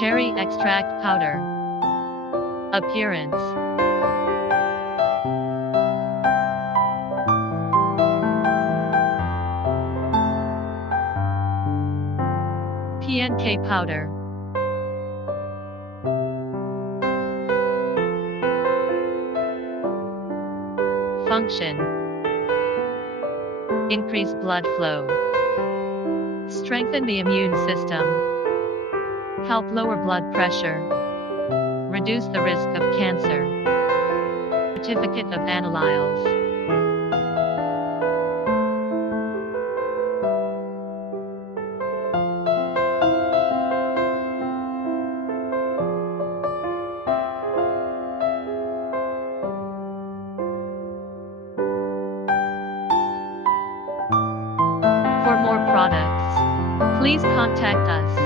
Cherry Extract Powder. Appearance. PNK powder. Function. Increase blood flow. Strengthen the immune system. Help lower blood pressure. Reduce the risk of cancer. Certificate of analyls. For more products, please contact us.